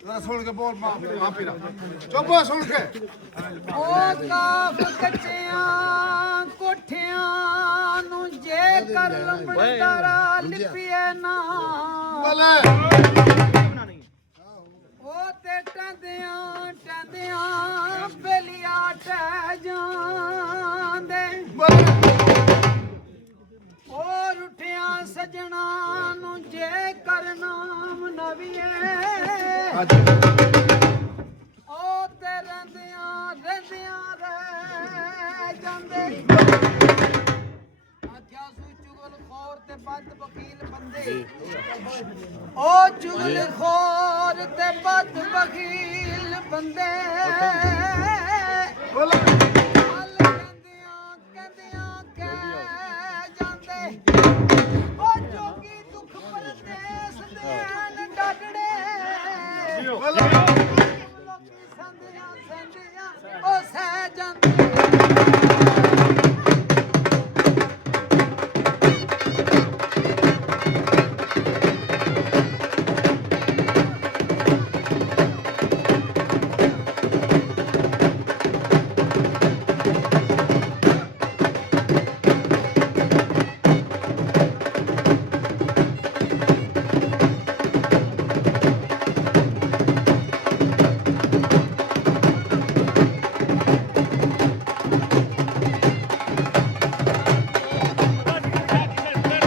ਸੁਣ ਕੇ ਬੋਲ ਮਾਫੀ ਨਾ ਚੁੱਪ ਸੁਣ ਕੇ ਉਹ ਕਾਫ ਕੱਚਿਆਂ ਕੋਠਿਆਂ ਨੂੰ ਜੇ ਕਰ ਲੰਬੜਦਾਰਾ ਲਿਪੀਏ ਨਾ ਬੋਲੇ ਉਹ ਤੇ ਟੰਦਿਆਂ ਟੰਦਿਆਂ ਬੇਲੀਆਂ ਟਹਿ ਜਾਂਦੇ ਉਹ ਰੁੱਠਿਆਂ ਸਜਣਾ ਨੂੰ ਜੇ ਕਰ ਨਾਮ ਨਵੀਏ ਉਹ ਤੇ ਰਹਿੰਦਿਆਂ ਰਹਿੰਦਿਆਂ ਰਹਿ ਜਾਂਦੇ ਆਖਿਆ ਸੂ ਚੁਗਲ ਖੋਰ ਤੇ ਬਦ ਵਕੀਲ ਬੰਦੇ ਉਹ ਚੁਗਲ ਖੋਰ ਤੇ ਬਦ ਵਕੀਲ ਬੰਦੇ ਕਹਿੰਦਿਆਂ ਕਹਿੰਦਿਆਂ ਕਹਿ ਜਾਂਦੇ ਉਹ ਜੋਗੀ ਦੁੱਖ ਪਰਦੇਸ ਦੇਣ ਡਾਡੜੇ ਲੋਕੀ ਸੰਦਿਆਂ ਸੰਦਿਆਂ ਉਹ ਸਹਿ ਜਾਂਦੇ